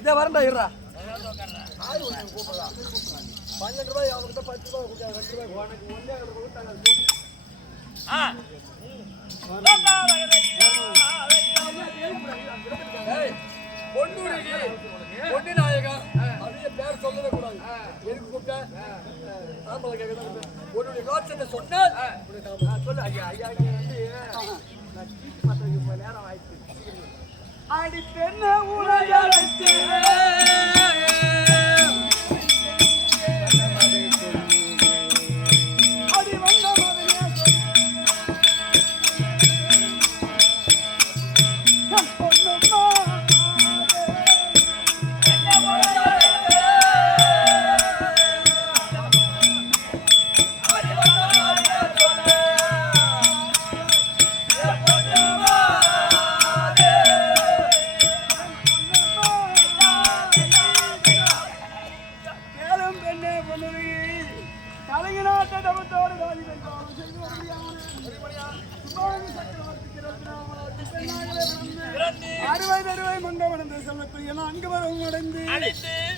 இதை வரண்டா இருறா 12 ரூபாய் அவர்கிட்ட 10 ரூபாய் கொடுத்தா 2 ரூபாய் உனக்கு ஒண்ணே கொடுத்தாங்க பொண்ணு நாயகா அதிக பேர் சொல்லவே கூடாது எதுக்கு கூப்பிட்ட ஆம்பளை கேட்க உன்னுடைய காட்சத்தை சொன்னால் சொல்லு ஐயா ஐயா வந்து நேரம் ஆயிடுச்சு அடி பெண்ண உலகத்து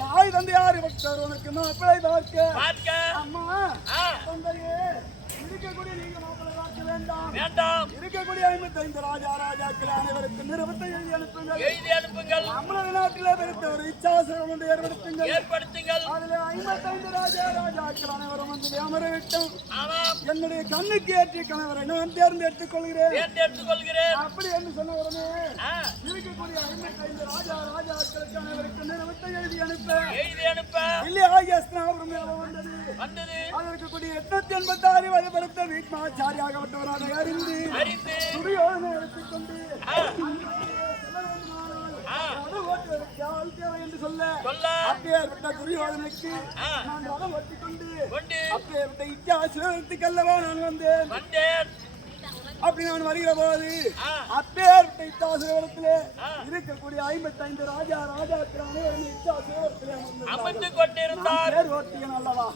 தாய் தந்தையாறு பக்தர் உனக்கு மாப்பிளை பார்க்க அம்மா தந்தையே இருக்கக்கூடிய நீங்க மாப்பிளை பார்க்க வேண்டாம் இருக்கக்கூடிய 55 ராஜாக்கள் அனைவருக்கும் நிறுவத்தை எழுதி அனுப்புங்கள் நம்மளது நாட்டிலே பெருத்த ஒரு இச்சாசனம் ஒன்று ஏற்படுத்துங்கள் அதுல 55 ராஜாக்கள் அனைவரும் வந்து அமரவிட்டும் என்னுடைய கண்ணுக்கு ஏற்றிய கணவரை நான் தேர்ந்தெடுத்துக் கொள்கிறேன் அப்படி என்று சொன்ன உடனே இருக்கக்கூடிய 55 ராஜாக்களுக்கு அனைவருக்கும் நிறுவத்தை எழுதி அனுப்ப இல்லை ஆகியாஸ்திரம் வந்தது அதற்கு கூடிய 886 வயதுபடுத்த வீட்மாச்சாரியாகப்பட்டவராக அறிந்து துரியோதனை எடுத்துக்கொண்டு என்று சொல்ல அப்பேற்பட்ட துரியோதனைக்கு நான் ரதம் ஓட்டிக்கொண்டு அப்பேற்பட்ட இத்தியாசத்துக்கு அல்லவா நான் வந்தேன் அப்படி நான் வருகிற போது அப்பேற்பட்ட இத்தாசுரத்திலே இருக்கக்கூடிய 55 ராஜாக்கள் அனைவரும் இத்தாசுரத்திலே அமர்ந்து கொண்டிருந்தார் ஓட்டியன் அல்லவா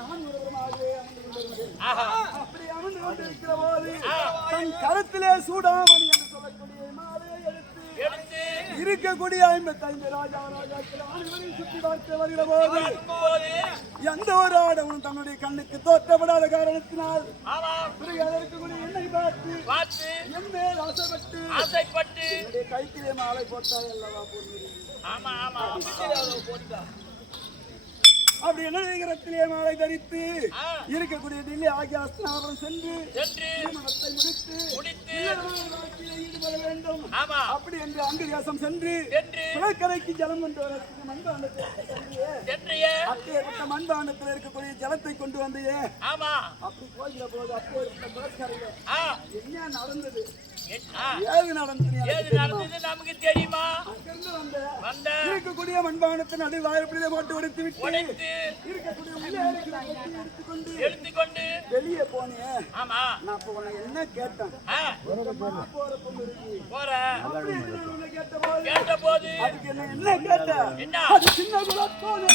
நான் ஒருவருமாகவே அப்படி அமர்ந்து கொண்டிருக்கிற போது தன் கருத்திலே சூடாமணி என்று சொல்லக்கூடிய மாலையை எடுத்து இருக்கக்கூடிய 55 ராஜாக்கள் அனைவரையும் சுற்றி பார்த்து வருகிற போது எந்த ஒரு ஆடவனும் தன்னுடைய கண்ணுக்கு தோற்றப்படாத காரணத்தினால் அதற்குரிய என்னை பார்த்து என் மேல் ஆசைப்பட்டு கைத்திலே மாலை போட்டாய் அல்லவா போட்டா அப்படி என்னத்திலே மாலை தரித்து இருக்கக்கூடிய டில்லி ஆகிய அஸ்தினாபுரம் சென்று திருமணத்தை முடித்து ஈடுபட வேண்டும் அப்படி என்று அங்கு தேசம் சென்று குளக்கரைக்கு ஜலம் கொண்டு வரக்கூடிய மண்பாண்டத்தில் இருக்கக்கூடிய ஜலத்தை கொண்டு வந்தையே அப்படி போகிற போது அப்போ குளக்கரையில என்ன நடந்தது ஏது நடந்தது நமக்கு தெரியுமா இருக்கக்கூடிய மண்பாண்டத்தின் நடு வாய்ப்பிலே போட்டு உடைத்து விட்டு எடுத்துக்கொண்டு வெளியே போனேன் நான் உன்னை என்ன கேட்டேன் கேட்ட போது அதுக்கு என்ன கேட்டேன் அது சின்ன குலத்தோடு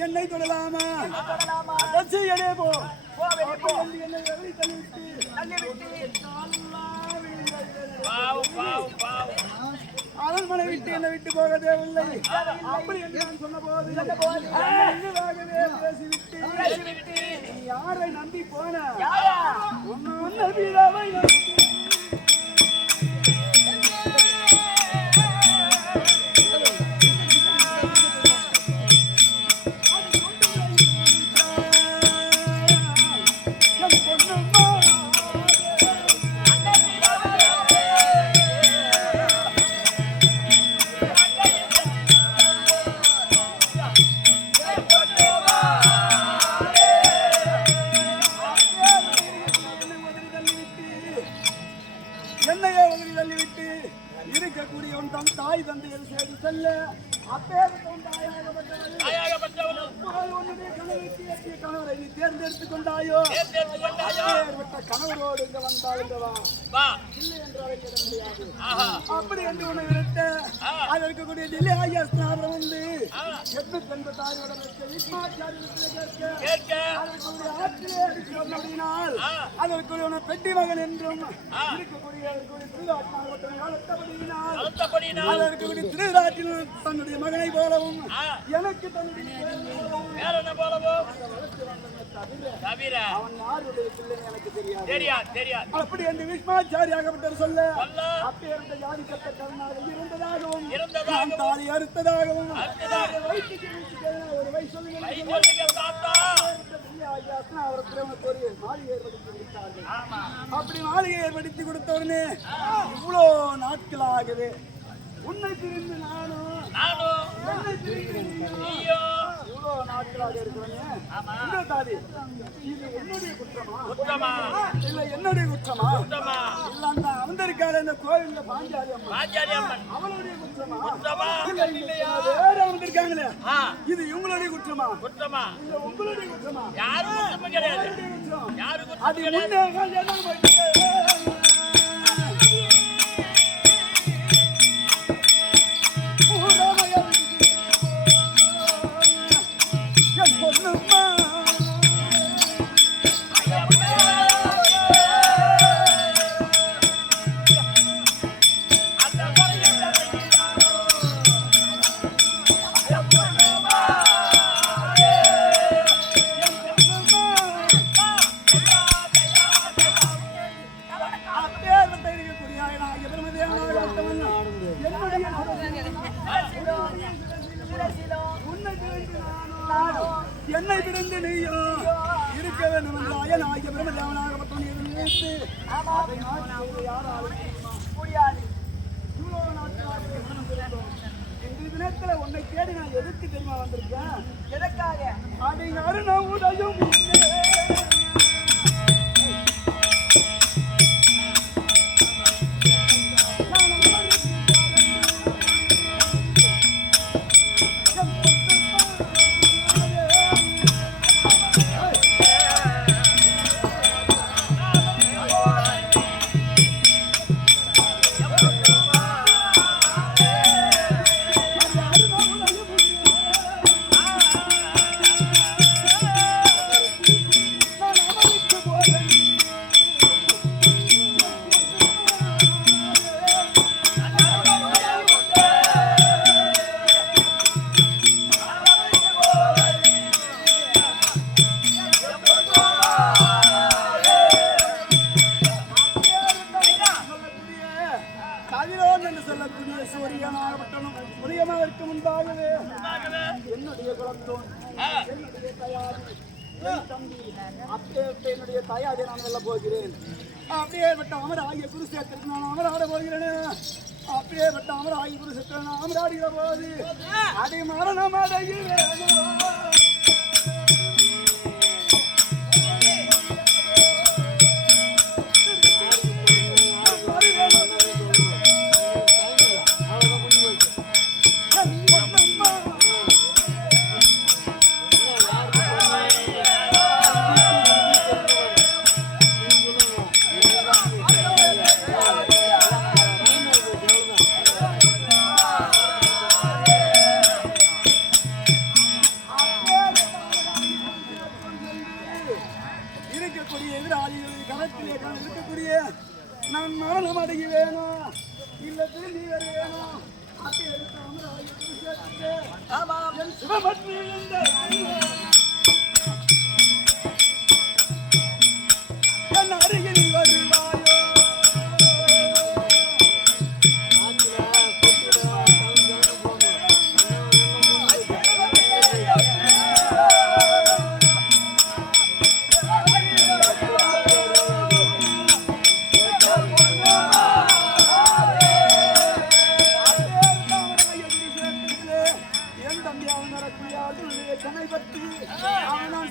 என்னை தொடலாமா அரண்மனை விட்டு என்னை விட்டு போக தேவையில்லை அப்படி என்று நான் சொன்ன போது பேசிவிட்டு யாரை நம்பி போன என்னையே உதவி தள்ளிவிட்டு இருக்கக்கூடிய உன் தன் தாய் தந்தையை சேர்த்து செல்ல அப்பேற்பட்ட கணவரை நீ தேர்ந்தெடுத்துக் கொண்டாயோ கணவரோடு இங்க வந்தாலுங்கவா இல்லை என்றால் முடியாது. அப்படி என்று உன்னை விட்ட அது இருக்கக்கூடிய டிலே ஆகியாஸ்திரம் வந்து 886 கேட்க ஆற்றிலே அப்படினால் அதற்குரிய பெட்டி மகன் என்றும் இருக்கக்கூடிய திருநாட்டில் தன்னுடைய மகனை போலவும் எனக்கு அவன் யாருடைய பிள்ளை எனக்கு தெரியாது. அப்படி என்று விஸ்மாச்சாரியாகப்பட்டவர் சொல்ல அப்பேற்பட்ட ஜாதி கட்டக்காரனாக இருந்ததாகவும் தாலி அறுத்ததாகவும் ஒரு வயசு அப்படி மாளிகை ஏற்படுத்தி கொடுத்தவனே இவ்வளோ நாட்களாகவே உன்னை பிரிந்து நானும் இவ்வளோ நாட்களாக இருக்கிறவனே இது என்னுடைய குற்றமா இல்ல என்னுடைய குற்றமா இல்ல அந்த அமர்ந்திருக்காரு அந்த கோயில்ல பாஞ்சாலி அம்மன் அவளுடைய குற்றமா வேற அமர்ந்திருக்காங்களே இது இவங்களுடைய குற்றமா இல்ல உங்களுடைய குற்றமா அது முன்னே என்னை பிறந்து நீயோ இருக்க வேண்டும் என்று அயனாகிய பிரம்மதேவனாகப்பட்டவன் எது நினைத்து இந்த தினத்துல உன்னை தேடி நான் எதுக்கு தெரியுமா வந்திருக்கேன்? எதற்காக? அதை அருண உதயும் என்னுடைய குலத்தோன் என்னுடைய தயாரி என்னுடைய தயாரை நான் வெல்ல போகிறேன். அப்படியே பட்ட அமர ஆகிய குருசேத்திற்கு நான் அமராட போகிறேன். அப்படியே பட்ட அமர ஆகிய குருசேத்திர நான் அமராடுகிற போது அதை மரணம் அடைகிறேன். நான் மரணம் அடங்கி வேணும் இல்ல திரும்பி வேணும் சிவபத்னி என் அருகில் வருவாயோ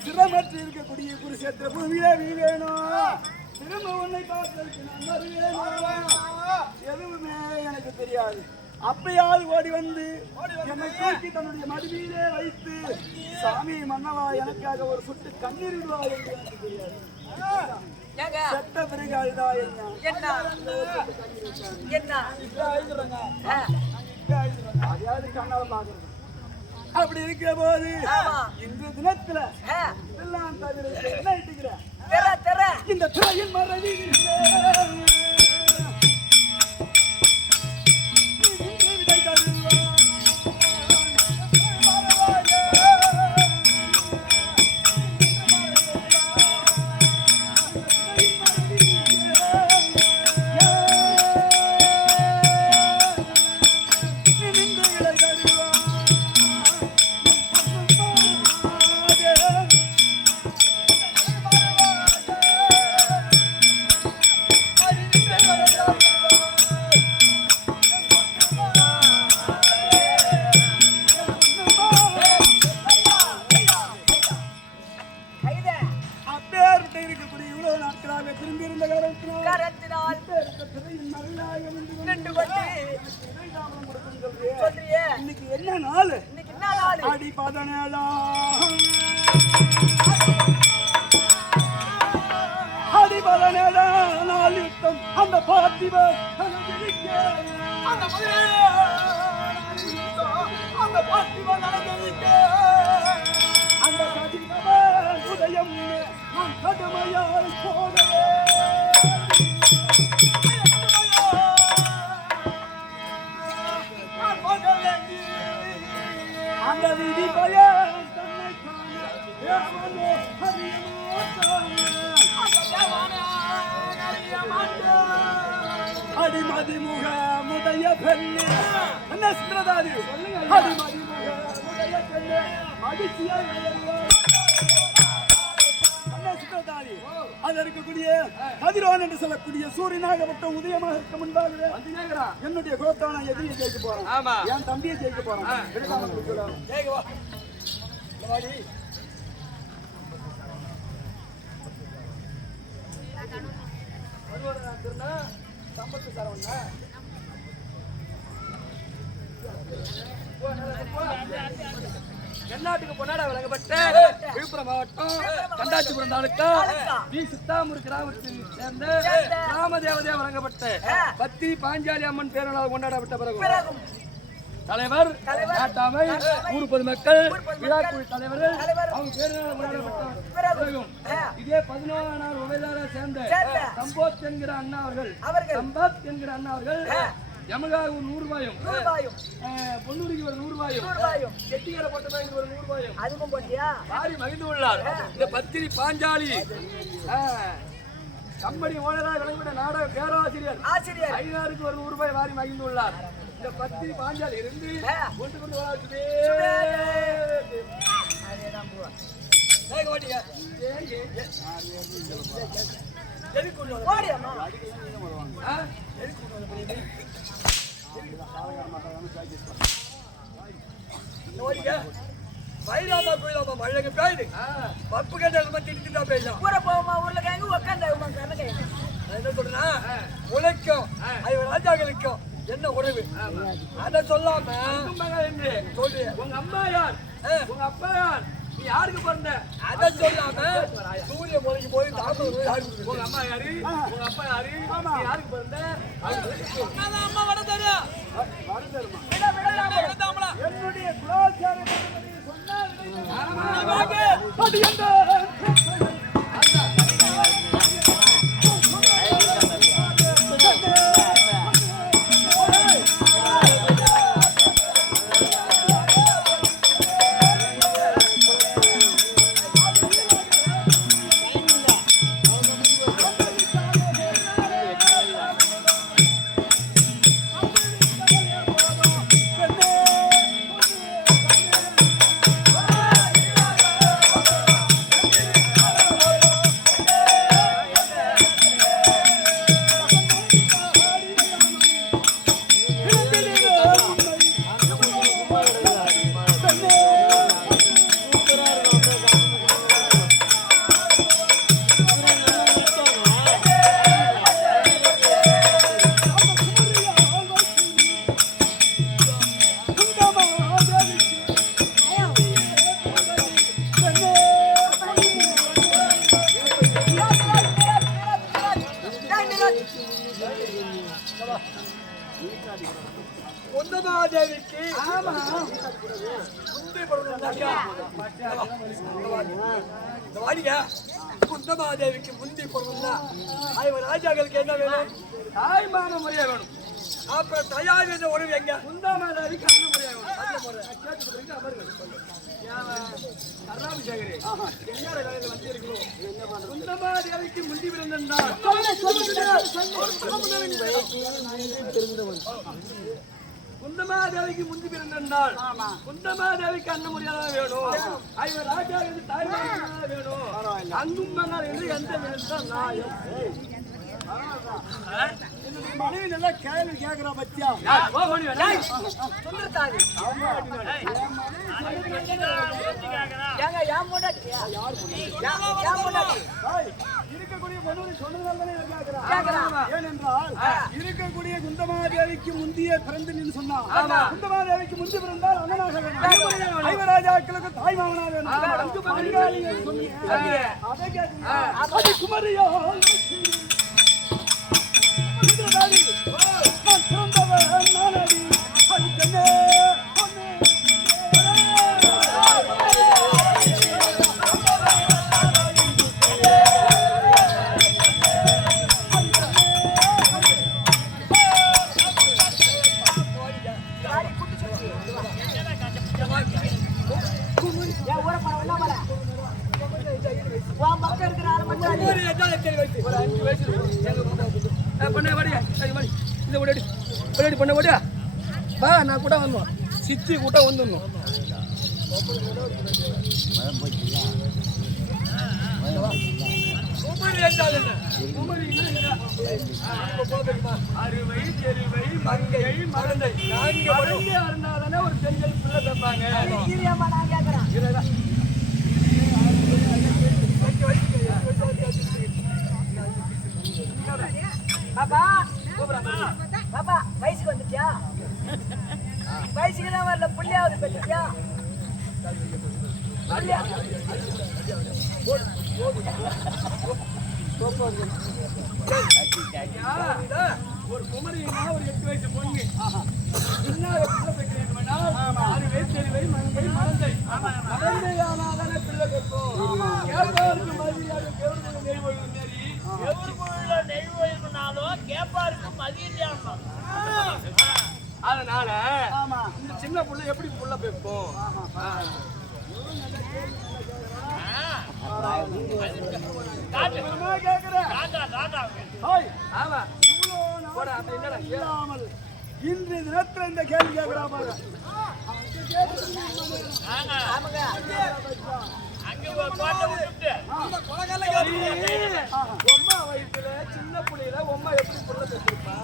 சிரமற்று இருக்கக்கூடிய குருஷேத்திர பூமியிலே வேணும் திரும்ப உன்னை தெரியாது. அப்பயாவது ஓடி வந்து என்னை தூக்கி தன்னுடைய மடியிலே வைத்து சாமி மன்னவா எனக்காக ஒரு சுட்டு கண்ணீர் விடுவா என்று எனக்கு தெரியாது. செத்த பிறகு அழுதா அதையாவது கண்ணால பாக்குறது. அப்படி இருக்கிற போது இன்று தினத்துல எல்லாம் தவிர என்ன இட்டுக்கிறேன் இந்த துறையின் மறதி இன்னைக்கு என்ன நாள்? அடி 17 அடி 17 நாள் யுத்தம் அந்த பார்த்திபன் அந்த பார்த்திபன் அந்த கதிரவன் உதயம் நான் கடுமையாய் போகவே அந்த விதி பயன் தன்னை அடிமதிமுக முடைய பெண்ணு அடிமதிமுக முடைய பெண்ணு மகிழ்ச்சியாய் அது இருக்கக்கூடிய கதிரோன் என்று சொல்லக்கூடிய சூரியனாகப்பட்ட உதயமாக இருக்க முன்பாக என்னுடைய குலத்தான எதிரியை ஜெயிக்க போறேன். என் தம்பியை ஜெயிக்க போறேன். சம்பத்து தரவண்ணா தென்னாட்டுக்கு பொன்னாட வழங்கப்பட்ட விழுப்புரம் மாவட்டம் கண்டாச்சிபுரம் தாலுக்கா வி சித்தாமூர் கிராமத்தில் சேர்ந்த கிராம தேவதையா வழங்கப்பட்ட பத்தி பாஞ்சாலி அம்மன் பேரனாக கொண்டாடப்பட்ட பிறகு தலைவர் நாட்டாமை ஊர் பொதுமக்கள் விழாக்குழு தலைவர்கள் அவங்க பேரனாக கொண்டாடப்பட்ட பிறகும் இதே 11ஆம் உபயதாரா சேர்ந்த சம்போத் என்கிற அண்ணா அவர்கள் யமகாவுக்கு 100 ரூபாயும் பொன்னூருக்கு ஒரு 100 ரூபாயும் கெட்டிகர போட்டதாங்க ஒரு 100 ரூபாயும் அதுக்கும் போட்டியா வாரி மகிழ்ந்து உள்ளார். இந்த பத்திரி பாஞ்சாலி கம்பெனி ஓனராக விளங்கிவிட்ட நாடக பேராசிரியர் ஐநாருக்கு ஒரு 100 ரூபாய் வாரி மகிழ்ந்து உள்ளார். இந்த பத்திரி பாஞ்சாலி இருந்து கொண்டு கொண்டு வளர்த்துதே வைராமா கோயிலாமா மழைக்கு பேயுது பப்பு கேட்ட திட்டு பேசலாம் ஊர போமா ஊர்ல கேங்க உட்காந்து என்ன சொல்றா உழைக்கும் அது ராஜாக்களுக்கும் என்ன உறவு அத சொல்லாம சொல்லு உங்க அம்மா யார் உங்க அப்பா யார் நீ யாருக்கு பிறந்த அத சொல்லாம சூரிய மொழிக்கு போய் உங்க அம்மா யாரு உங்க அப்பா யாரு நீ யாருக்கு பிறந்த அம்மா வட தெரியும் என்னுடைய குலாச்சாரம் குந்தமாதேவிக்கு குந்தமாதேவிக்கு முந்தி பொருள்னா ராஜாக்களுக்கு என்ன வேணும்? தாய்மான முறையா வேணும். அப்புறம் தயார் என்ற உறவு எங்க? குந்தமாதேவிக்கு அந்த முறையா குந்தமாதேவிக்கு முந்தி பிறந்தால் குந்தமாதேவிக்கு முந்தி பிறந்தால் குந்தமாதேவிக்கு அண்ணன் முறையாதான் வேணும். ஐவர் ராஜாவுக்கு தாய்மார்களாக வேணும். அங்கும் மன்னர் என்று எந்த வேணும் நாயம். மனைவி நல்லா கேள்வி கேட்கிறா பத்தியா? இருக்கக்கூடிய இருக்கக்கூடிய குந்தமாதேவிக்கு முந்திய பிறந்து சொன்னா குந்தமாதேவிக்கு முந்தி பிறந்தால் அண்ணனாக வேணும். ஐவராஜாக்களுக்கு தாய் மாமனா வேணும். அதை குமரியோ நான் கூட வந்தோம் சித்தி கூட வந்துடணும். அறுவை செருவை மங்கை மறந்தை இருந்தாதானே ஒரு பெண்கள் பிள்ளை தப்பாங்க. பாப்பா பாப்பா வயசுக்கு வந்துட்டியா? வயசுக்கு தான் வரல, புள்ளியாவது பெற்றுட்டியா? ஒரு குமரினா ஒரு 8 வயசு பொண்ணு அறுவை செருவை மங்கை மறந்தை மறந்தையானாதானே பிள்ளை பெற்றோம். கேட்பாருக்கு மதியாக நெய்வொழினாலும் கேப்பாருக்கு மதியம். அதனால இந்த சின்ன புள்ள எப்படி புள்ள பெப்போம்? இன்று தினத்தில் இந்த கேள்வி கேட்கிறாங்க. அம்மா வயசுல சின்ன புள்ளையில அம்மா எப்படி புள்ள பெற்றிருப்பா?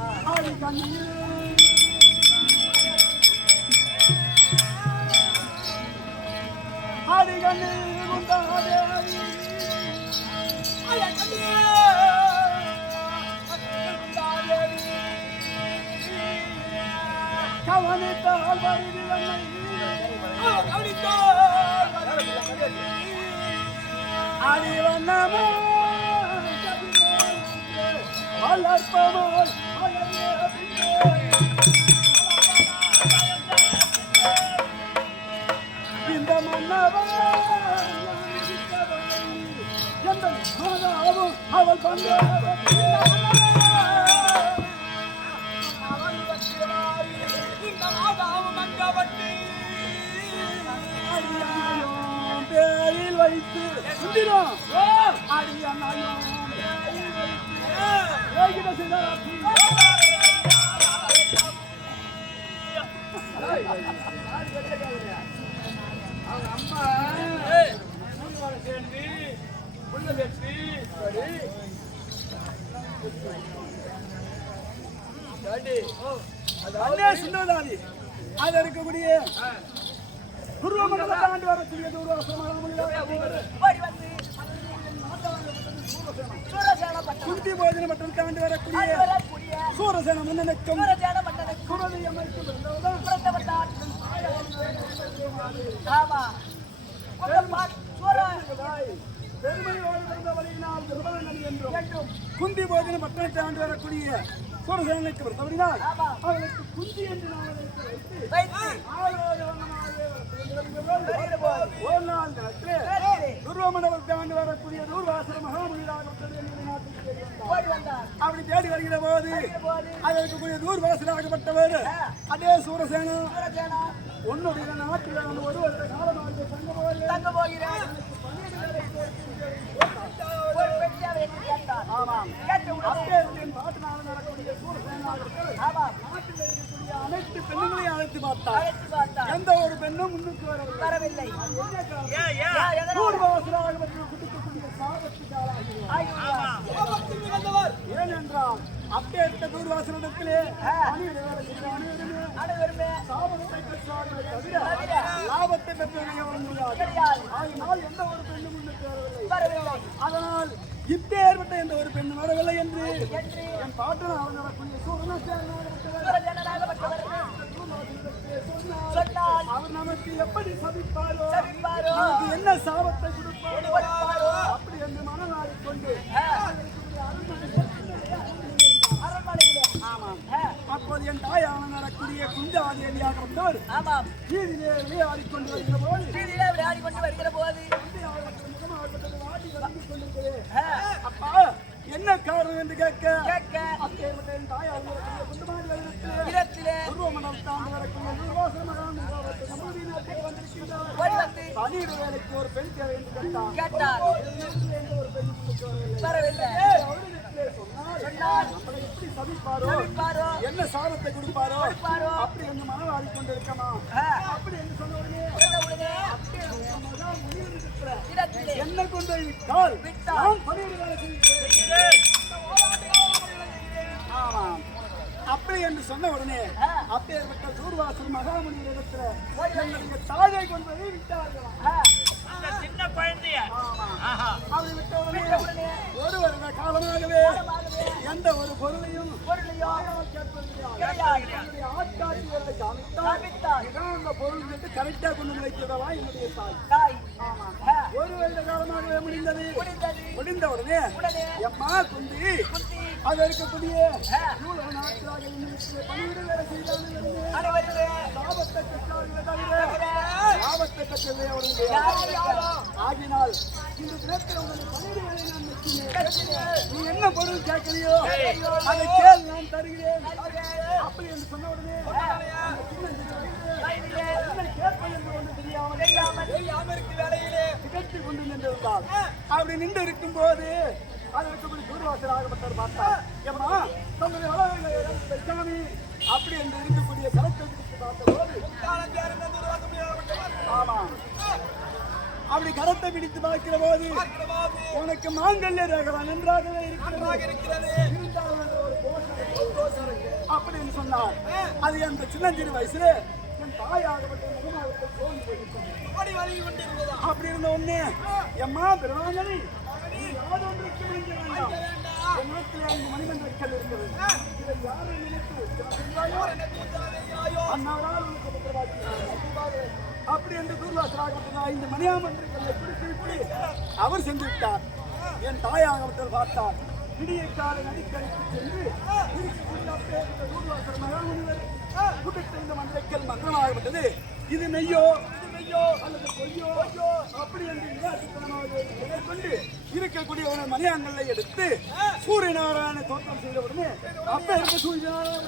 இந்த மன்னவன் அவள் பேரில் வைத்து அம்மா சேர்ந்து புள்ள வெற்றி சுந்தரதாதி அது இருக்கக்கூடிய ஆண்டு வரக்கூடிய குந்தி போஜன மற்றும் தாண்டி வரக்கூடிய சூரசேன மன்னனுக்கும் பெருமையோடு வந்த வழியினால் என்றும் குந்தி போஜன பட்டணத்தை ஆண்டு வரக்கூடிய சூரசேனனுக்கு வருத்தப்படினால் ஆமா. அவளுக்கு குந்தி என்று நான் வைத்து வைத்து ஆளோடு வண்ணமாகவே வருகிற போது ஒரு நாள் நேரத்திலே துர்வமண்டலத்தை ஆண்டு வரக்கூடிய தூர்வாசர மகாமுனியாக என்னுடைய நாட்டுக்கு தேடி வந்தார். ஓடி வந்தார். அப்படி தேடி வருகிற போது அதற்குரிய தூர்வாசராகப்பட்டவர் அதே சூரசேனா சூரசேனா உன்னுடைய நாட்டில் நான் ஒரு வருட காலமாக தங்க போகிறேன். ஒரு பெட்டியாவை என்று கேட்டார். ஆமாம் கேட்ட உடனே அப்பேருடைய நாட்டினால் நடக்கூடிய சூரசேனாவிற்கு ஆமா நாட்டில் இருக்கக்கூடிய அனைத்து பெண்களையும் அழைத்து பார்த்தார். அழைத்து பார்த்தார். எந்த ஒரு பெண்ணும் முன்னுக்கு வரவில்லை. வரவில்லை. எதனால்? தூர்வாசராகப்பட்ட குடிக்கக்கூடிய சாபத்துக்கு ஆளாகிறார். ஏனென்றால் அப்பேற்பட்ட தூர்வாசனிடத்திலே அனைவருமே சாபத்தை பெற்றார்களே தவிர லாபத்தை பெற்றவனை வர முடியாது. கிடையாது. ஆகினால் எந்த ஒரு பெண்ணும் முன்னுக்கு வரவில்லை. வரவில்லை. அதனால் இப்பேற்பட்ட எந்த ஒரு பெண்ணும் வரவில்லை என்று என் பாட்டனாக நடக்கூடிய சூரசேனனாகப்பட்டவர் சொன்னால் அவர் நமக்கு எப்படி சபிப்பாரோ சபிப்பாரோ நமக்கு என்ன சாபத்தை கொடுப்பாரோ கொடுப்பாரோ அப்படி என்று மனநாடிக் கொண்டு அரண்மனையிலே ஆமாம் அப்போது என் தாயான நடக்கூடிய குஞ்சாதேவியாகப்பட்டவர் ஆமாம் வீதியிலே விளையாடிக் கொண்டு வருகிற போது வீதியிலே விளையாடி கொண்டு வருகிற போது அப்பா என்ன காரணம் என்று கேட்க கேட்க அப்பேற்பட்ட என் தாயான நடக்கூடிய குந்தமாதிரிடத்திலே இடத்திலே துர்வமனம் தாண்டி வரக்கூடிய துர்வாச மகாமுனிவருக்கு நம்முடைய நாட்டுக்கு வந்திருக்கின்றார். ஓடி வந்து பணியிட வேலைக்கு ஒரு பெண் தேவை என்று கேட்டார். கேட்டார். எந்த ஒரு பெண் முன்னுக்கு வரவில்லை. வரவில்லை. அவரிடத்திலே சொன்னார் சொன்னார். நம்மளை எப்படி சபிப்பாரோ சபிப்பாரோ என்ன சாபத்தை கொடுப்பாரோ கொடுப்பாரோ அப்படி என்று மனவாடி கொண்டிருக்கமா அப்படி என்று சொன்ன உடனே கேட்ட உடனே முனிவரிடத்திலே இடத்திலே என்ன கொண்டு விட்டால் விட்டால் நான் பணியிட வேலை செய்கிறேன். ஆமாம் அப்படி என்று சொன்ன உடனே அப்பேற்பட்ட தூர்வாசர் மகாமுனியிடத்துல என்னுடைய தாயை கொண்டு போய் விட்டார்களாம். சின்ன குழந்தைய அப்படி விட்ட உடனே ஒரு வருட காலமாகவே எந்த ஒரு பொருளையும் தாயால் கேட்பது கிடையாது. என்னுடைய ஆட்காட்சிகளை காமித்தால் இதான் அந்த பொருள் கேட்டு கரெக்டா கொண்டு வைக்கிறதா என்னுடைய தாய். தாய் ஆமாம் ஒரு வருட காலமாகவே முடிந்தது. முடிந்த உடனே எம்மா குந்தி அது இருக்கக்கூடிய நூலக நாட்களாக பணிவிட வேலை செய்தார்கள். அனைவருமே லாபத்தை பெற்றார்களே தவிர லாபத்தை பெற்றதே அவருடைய ஆகினால் இந்த தினத்தில் உங்களை பணிவிட வேலை நான் நிற்கிறேன். நீ என்ன பொருள் கேட்கலையோ அதை கேள் நான் தருகிறேன். அப்படி என்று சொன்ன உடனே அந்த சின்னஞ்சிறு வயதிலே என்ன கேட்பது என்று ஒன்று தெரியாமல் திகழ்ச்சி கொண்டு நின்றிருந்தார். அப்படி நின்று இருக்கும் போது அதற்கு தூர்வாசராகப்பட்டவர் பார்த்தார். ஏமா தன்னுடைய வளர்களை சாமி அப்படி என்று இருக்கக்கூடிய கலத்தை பிடித்து பார்த்தபோது ஆமா அப்படி கரத்தை பிடித்து பார்க்கிற போது உனக்கு மாங்கல்ய ரேகவன் நன்றாகவே இருக்கிறது. இருந்தாலும் அந்த ஒரு தோஷம் அப்படின்னு சொன்னார். அது அந்த சின்னஞ்சிறு வயசுல என் தாயாகப்பட்ட முகமாகத்தை தோன்றி போயிருக்கிறது. அப்படி இருந்த உடனே எம்மா பெருமாங்கனி யாதொன்றுக்கு வேண்ட வேண்டாம். என்னிடத்தில் 5 மணிமன்றங்கள் இருக்கிறது. இதை யாரை நினைத்து அன்னாரால் உனக்கு உத்தரவாதிக்கிறார். அப்படி என்று தூர்வாசராகப்பட்ட 5 மணியாமன்றங்களை பிடித்து அவர் சென்று விட்டார். என் தாயாகப்பட்டவர் பார்த்தார். விடிய காலை நடிக்கடித்து சென்று தூர்வாசர் மகாமுனிவர் கூட்டத்தை இந்த மன்றங்கள் மந்திரமாகப்பட்டது. இது மெய்யோ அல்லது பொய்யோ அப்படி என்று விளையாட்டுத்தனமாக கொண்டு இருக்கக்கூடிய ஒரு மணியாங்களை எடுத்து சூரியநாராயண தோற்றம் செய்த உடனே அப்ப இருக்க சூரியநாராயண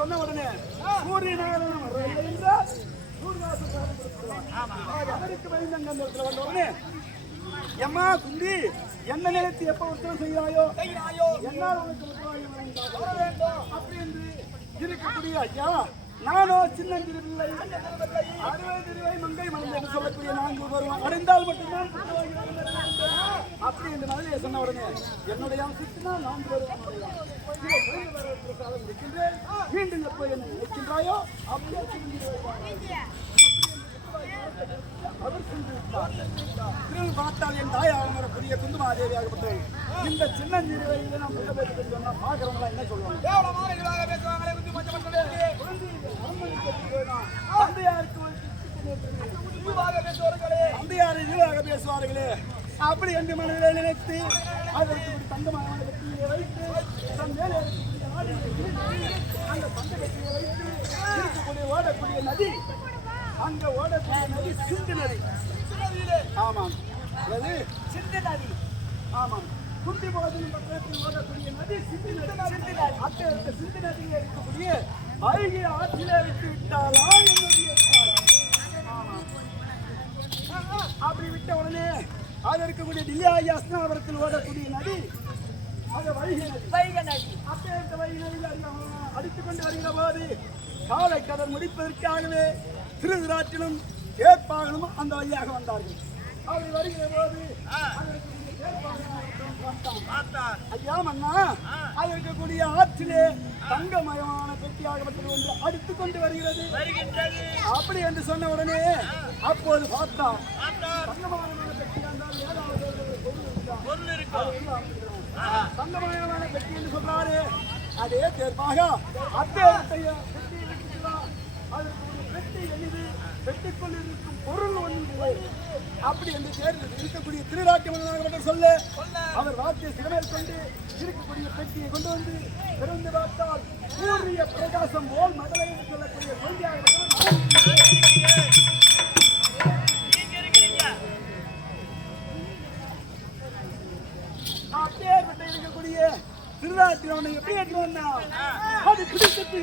சொன்ன உடனே சூரியநாராயணம் என்றால் அவருக்கு பயந்தங்க வந்த உடனே எம்மா குந்தி என்ன நினைத்து எப்ப உத்தரவு செய்கிறாயோ என்னால் உனக்கு உத்தரவாக வர வேண்டும் அப்படி என்று இருக்கக்கூடிய ஐயா நானோ சின்னஞ்சிறு பிள்ளை 60 மங்கை மணந்து என்று சொல்லக்கூடிய 4 வருவோம் அடைந்தால் மட்டும்தான் அப்படி என்று மதுரையை சொன்ன உடனே என்னுடைய அம்சத்தினால் 4 வருவோம் இருக்கின்றேன் மீண்டும் எப்போ என்ன நினைக்கின்றாயோ அப்படியே அவர் சென்று விட்டார். திரும்பி பார்த்தால் என் தாய் அவங்க புதிய குந்துமாதேவியாகப்பட்டது. இந்த சின்னஞ்சிறு வயதில் நான் புள்ள பேசி சொன்னா பாக்குறவங்களா என்ன சொல்லுவாங்க? தந்தையார் பேசுவார்களே அப்படி என்று மனதிலே நினைத்து அதற்கு ஒரு தங்கமான வெற்றியை வைத்து தன் மேலே அந்த தங்க வெற்றியை வைத்து இருக்கக்கூடிய ஓடக்கூடிய நதி, அங்க ஓடக்கூடிய நதி சிந்து நதி. ஆமாம், அது சிந்து நதி. ஆமாம், குண்டி போதிலும் பக்கத்தில் ஓடக்கூடிய நதி சிந்து நதி. அந்த சிந்து நதியில் இருக்கக்கூடிய அழகிய ஆற்றிலே விட்டு விட்டாலா என்னுடைய அப்படி விட்ட உடனே அது இருக்கக்கூடிய தில்லியாயி அஸ்னாபுரத்தில் ஓடக்கூடிய நதி, அது வைகை நதி. அப்பேற்ற வைகை நதியில் அடித்துக் கொண்டு வருகிற போது காலை கதர் முடிப்பதற்காகவே திருவிராட்டிலும் கேட்பாகலும் அந்த வழியாக வந்தார்கள். அப்படி வருகிற போது ஐயா மன்னா, அது இருக்கக்கூடிய ஆற்றிலே தங்கமயமான பெட்டியாகப்பட்டது ஒன்று அடித்துக் கொண்டு வருகிறது. அப்படி என்று சொன்ன உடனே அப்போது பார்த்தா தங்கமயமான பெட்டி என்றால் ஏதாவது பொருள் இருக்கா? தங்கமயமான பெட்டி என்று சொல்றாரு. அதே தேர்ப்பாக அத்தேவத்தைய பெட்டி இருக்குதான். அதற்கு ஒரு பெட்டி எளிது, பெட்டிக்குள் இருக்கும் பொருள் ஒன்று அப்படி என்று தேர்ந்து இருக்கக்கூடிய திருராட்டியமனாக சொல்ல அவர் வார்த்தையை சிறமேற்கொண்டு இருக்கக்கூடிய பெட்டியை கொண்டு வந்து திறந்து பார்த்தால் சூரிய பிரகாசம் போல் மதலை என்று சொல்லக்கூடிய கொள்கையாக அப்பேற்பட்ட இருக்கக்கூடிய திருராட்டியமனை எப்படி எடுத்து வந்தா அது பிடித்தது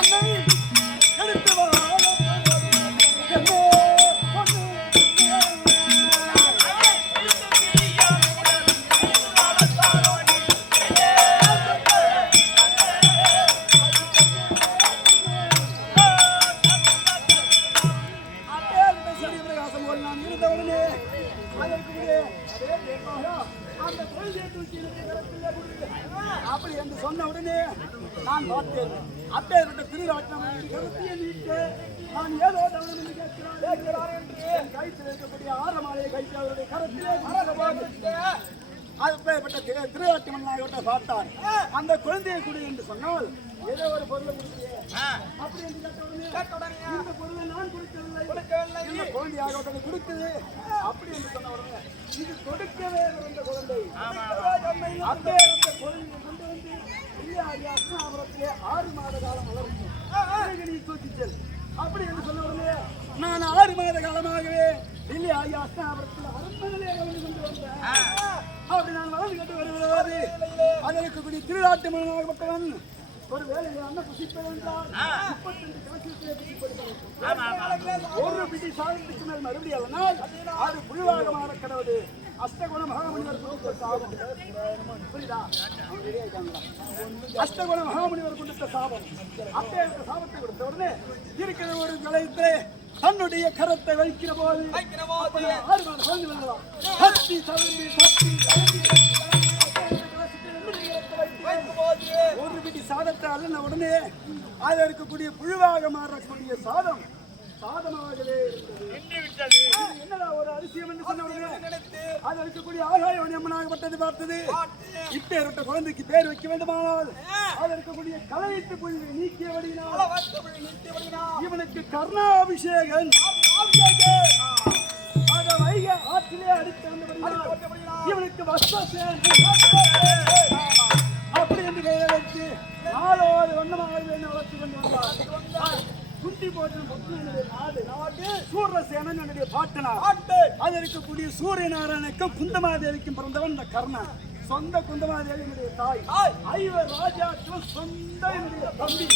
என்னை எடுத்து வா அப்படி என்று சொன்ன உடனே நான் பார்த்தேன். அப்பேற்பட்ட திருராட்டினத்தை நான் ஏதோ தவறு கேட்கிறார் என்று கைத்தில் இருக்கக்கூடிய ஆரமாலையை கைத்து அவருடைய கரத்திலே அப்பேற்பட்ட திருராட்டினமாக பார்த்தார். அந்த குழந்தையை கொடு என்று சொன்னால் ஏதோ ஒரு பொருளை கொடுத்தேன். அப்படி என்று கேட்ட உடனே இந்த பொருளை நான் கொடுக்கவில்லை, இந்த குழந்தையாக கொடுக்குது. அப்படி என்று சொன்ன உடனே இது கொடுக்கவே இந்த குழந்தை அப்பே அந்த குழந்தையை கொண்டு வந்து அஸ்னாபுரத்திலே 6 மாத காலம் வளர்க்கும் தூக்கிச்சல். அப்படி என்று சொன்ன உடனே நான் 6 மாத காலமாகவே இல்லை ஐயா அஸ்னாபுரத்தில் அரண்மனையிலே வளர்ந்து கொண்டு வந்தேன். அப்படி நான் வளர்ந்து கொண்டு வருகிறது அதற்கு கூடிய திருநாட்டியமாகப்பட்டவன் ஒரு வேலையை அண்ணன் புசிப்பதென்றால் 32 கணக்கிலே புசி கொடுப்பது. ஒரு பிடி சாதத்துக்கு மேல் மறுபடியும் அல்லனால் அது புரிவாக மாற கடவுது. அஷ்டகுண மகாமுனிவர் கொடுத்த சாபம் புரியுதா? அஷ்டகுண மகாமுனிவர் கொடுத்த சாபம். அப்பே சாபத்தை கொடுத்த உடனே இருக்கிற ஒரு கலையத்திலே தன்னுடைய கரத்தை வைக்கிற போது 6 மாத குழந்தை வரலாம். சக்தி சவந்தி சக்தி ஒரு பிடி சாதத்தை அல்ல உடனே அதில் இருக்கக்கூடிய புழுவாக மாறக்கூடிய சாதம் சாதமாகவே என்னடா ஒரு அதிசயம் என்று சொன்ன உடனே அதில் இருக்கக்கூடிய ஆகாயவனி அம்மனாகப்பட்டது பார்த்தது. இப்பேற்பட்ட குழந்தைக்கு பேர் வைக்க வேண்டுமானால் அதில் இருக்கக்கூடிய கலையிட்டு புழுவை நீக்கியபடியினால் இவனுக்கு கர்ணாபிஷேகன் வைகை ஆற்றிலே அடித்து வந்தபடியால் இவனுக்கு வஸ்தசேன் அப்படி என்று கையை வைத்து நாளோடு வண்ணமாக வளர்த்து கொண்டு வந்தார். குண்டி போட்டு நாடு சூரசேனன் என்னுடைய பாட்டனார். அது இருக்கக்கூடிய சூரியநாராயணுக்கும் குந்தமாதேவிக்கும் பிறந்தவன் இந்த கர்ணன். சொந்த குந்தமாதேவி என்னுடைய தாய். 5 ராஜாக்கும் சொந்த என்னுடைய தம்பி.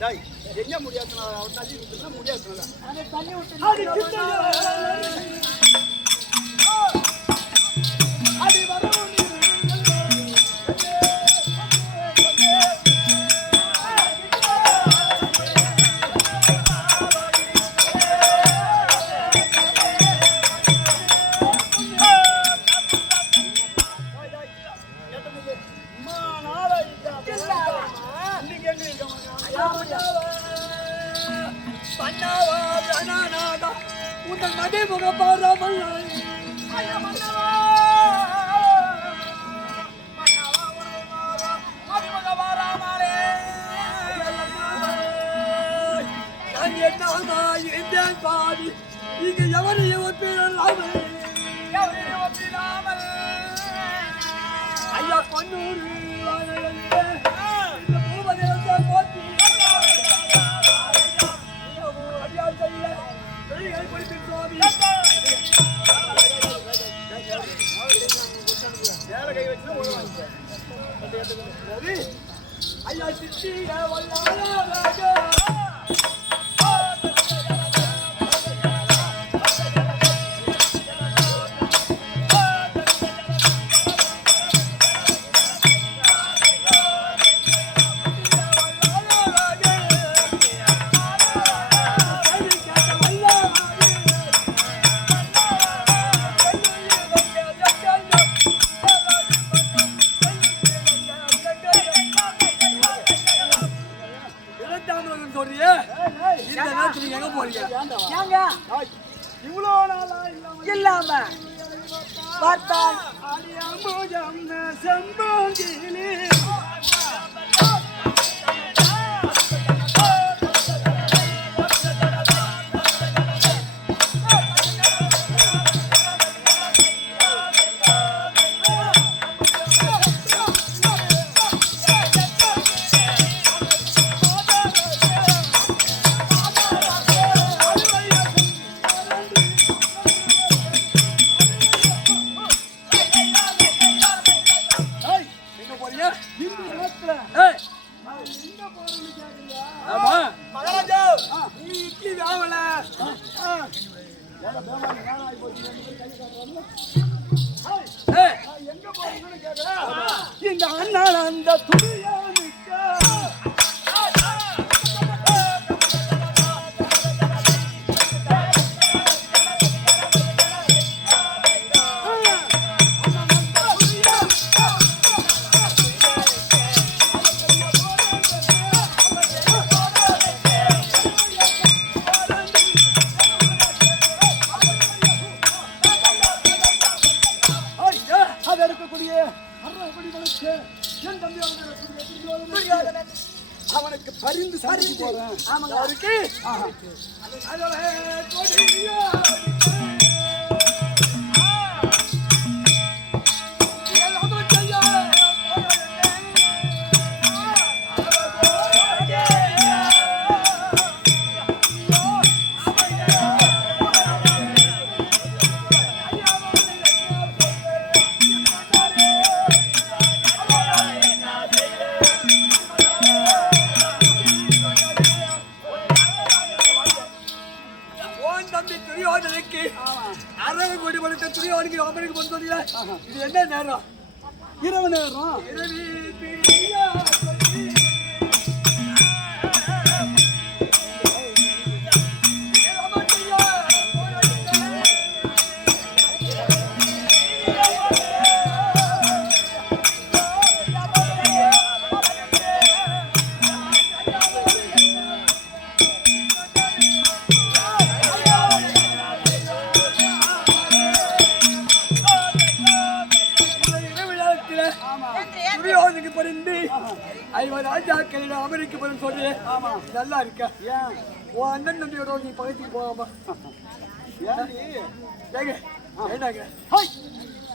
டேய் எங்க முடியாதுனா தள்ளி விட்டுனா முடியாதுல அதை தண்ணி விட்டு அடி கிட்ட அடி வரவும் உங்கள் நடைமுக பாராமல் இருந்தேன் பாதி இங்க எவரையும் ஒப்பிடாமல் ஐயா பொன்னூர் ஐயா சித்திர வல்லாராஜா ஏங்க இவ்வளோ நாளா இல்லாம பார்த்தான் அடியாம்பூஜம் செம்போங்கிலே இந்த அண்ணன் அந்த துணியானுக்க அவனுக்கு பரிந்து சாதிச்சு போறேன். அவருக்கு இது என்ன நேரம்? இரவு நேரம். அமெரிக்க போய் சொல்லி நல்லா இருக்க உன் அண்ணன் தம்பியோட நீ பகுதிக்கு போகாம என்னங்க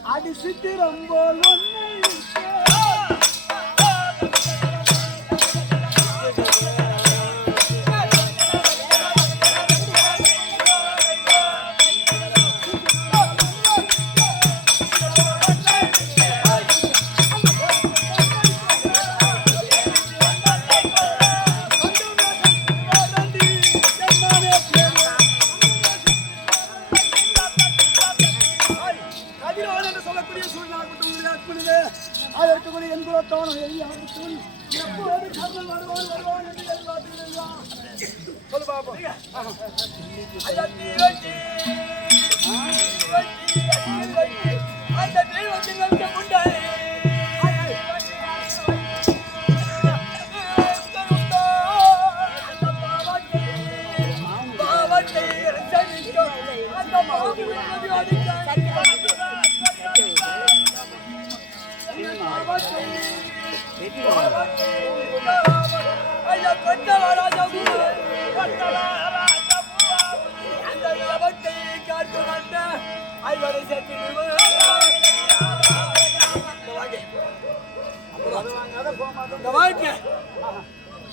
அடி சித்திரம் போல் பாப்போம். அந்த தீவட்டி அந்த தெய்வத்தின் முண்டாய்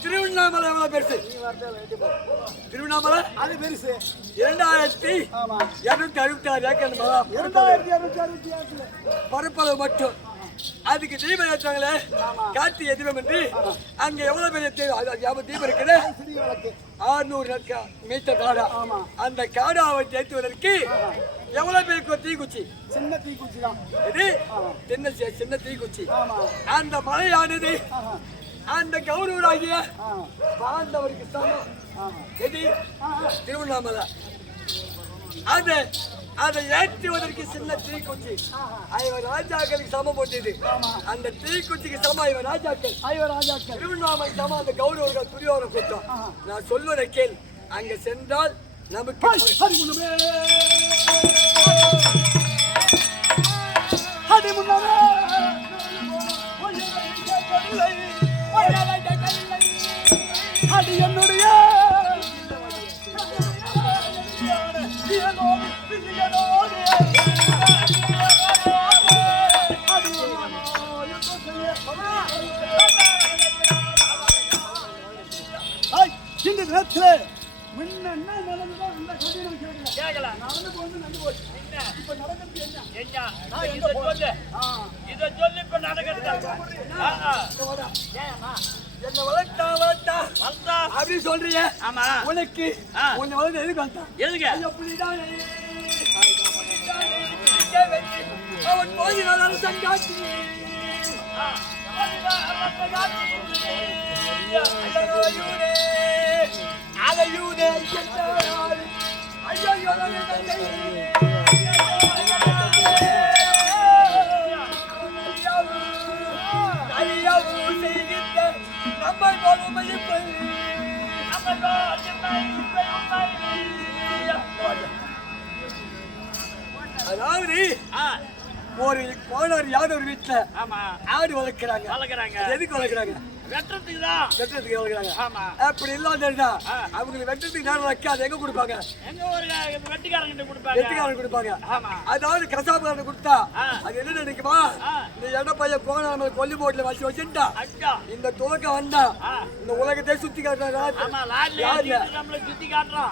திருவண்ணாமலை எவ்வளவு பெருசு? திருவண்ணாமலை அது பெருசு. 2266 ஏக்கர் 2266 பரப்பளவு மட்டும். அதுக்கு தீபம் ஏற்றாங்களே கார்த்திகை தீபம் என்று அங்க எவ்வளவு பெரிய தீபம் இருக்குது? 600 மீட்டர் காடா. அந்த காடாவை தேத்துவதற்கு எவ்வளவு பேருக்கு தீக்குச்சி? சின்ன தீக்குச்சி தான் இது சின்ன தீக்குச்சி. அந்த மலையானது அந்த கௌரவராகிய பாண்டவருக்கு சமம். எது? திருவண்ணாமலை. அதை ஏற்றுவதற்கு சின்ன தீக்குச்சி ஐவர் ராஜாக்களுக்கு சமம் போட்டது. அந்த தீக்குச்சிக்கு சமம் ஐவர் ராஜாக்கள். திருவண்ணாமலை சமம் அந்த கௌரவர்கள் துரியோர கூட்டம். நான் சொல்வதை கேள். அங்க சென்றால் நமக்கு அது என்னுடைய இந்த நேரத்தில் முன்ன என்ன நடந்ததோ அந்த கதையை கேட்கல. நடந்து போது நடந்து போச்சு. இப்ப நடக்கிறது என்ன? இதை சொல்லி இப்ப நடக்கிறது என்ன வளர்த்தா அப்படி சொல்றீங்க. ஆமா. உனக்கு உன்னை வளர்த்து எதுக்கு வந்தான்? எதுக்கு? அவன் போகிறான் சங்காட்சி. அலையூரே ஐயோ அதாவது ஒரு கோனார் யாதவர் வீட்டுல ஆடு வளர்க்கிறாங்க. எதுக்கு வளர்க்கிறாங்க? வெட்டுறதுக்கு தான். வெட்டுறதுக்கு வளர்க்கிறாங்க. ஆமா. அப்படி இல்லாம அவங்களுக்கு வெட்டுறதுக்கு நேரம் வைக்காது. எங்க கொடுப்பாங்க? எங்க ஒரு வெட்டிக்காரங்கிட்ட கொடுப்பாங்க. வெட்டிக்காரன் கொடுப்பாங்க. ஆமா. அதாவது கசாப்புக்காரன் கொடுத்தா அது என்ன நினைக்குமா? இந்த இட பையன் கோனாம கொல்லி போட்டுல வச்சுட்டா இந்த துவக்கம் வந்தா இந்த உலகத்தை சுத்தி காட்டுறான்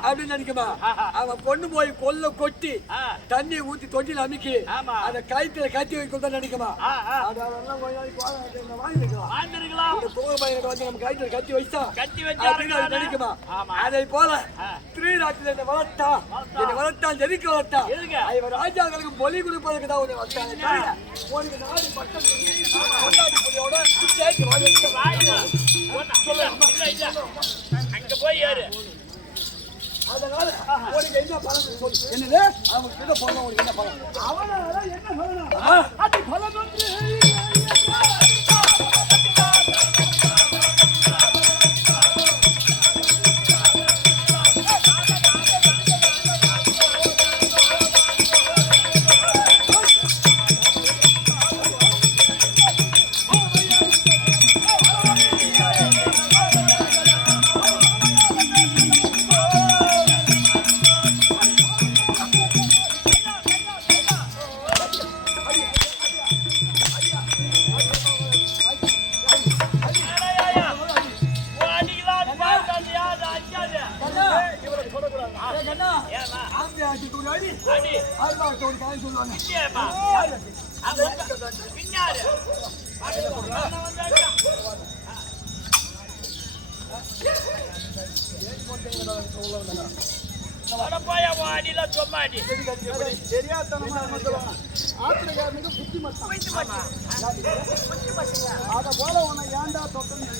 அப்படின்னு நினைக்குமா? அவன் கொண்டு போய் கொல்ல கொட்டி தண்ணி ஊத்தி தொட்டில அமைக்கி அந்த கயிற்றுல கத்தி வைக்கணும் தான் நினைக்குமா? அதெல்லாம் வாங்கிருக்கலாம். பையன் வந்து நம்ம கயிற்றுல கத்தி வச்சா அப்படின்னு நினைக்குமா? அதை போல திருநாட்டில் என்ன வளர்த்தான் எதுக்கு வளர்த்தான்? இவன் ராஜாக்களுக்கு பொலி கொடுப்பதற்கு தான் உன்னை வளர்த்தாங்க. உனக்கு நாடு பட்டம் கொண்டாடி புலியோட சேர்த்து அங்க போய் ஏறு. அதனால உனக்கு என்ன பலன் சொல்லு. என்னது? அவங்க கிட்ட போன உனக்கு என்ன பலன்? அவனால என்ன சொல்லணும்? அது பலன் வந்து ஆத்திரக்காரனுக்கு புத்தி மட்டும் அத போல உன்னை ஏண்டா தொட்டன்னு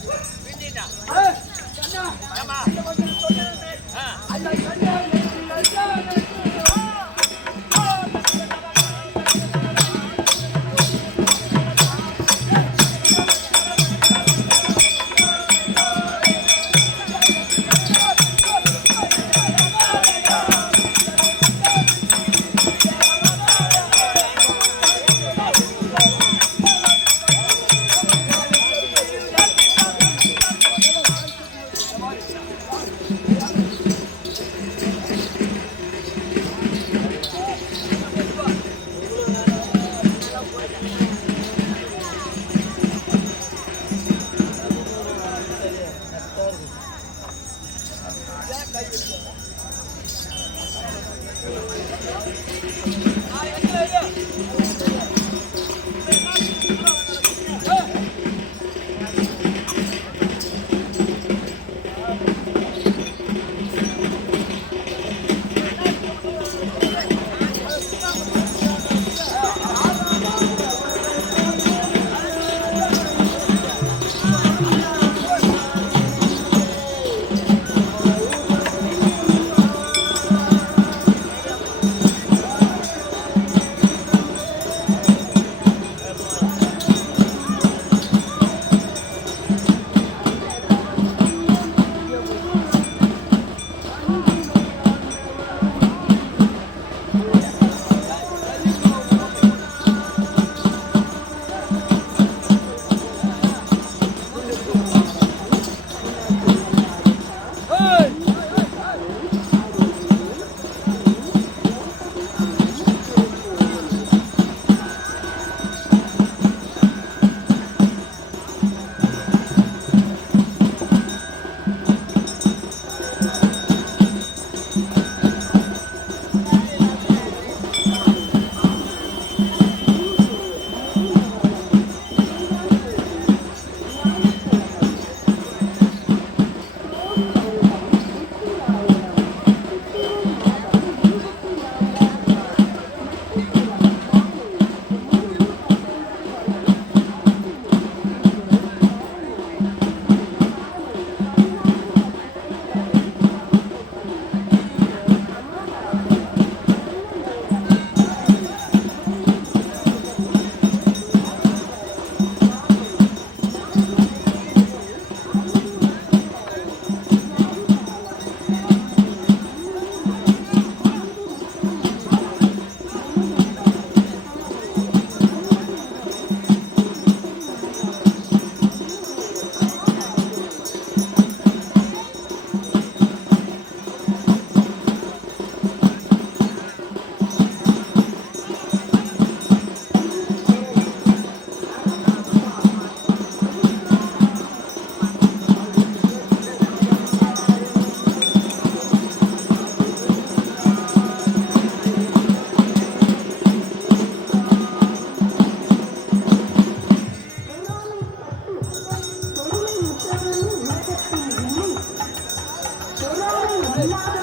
Hola.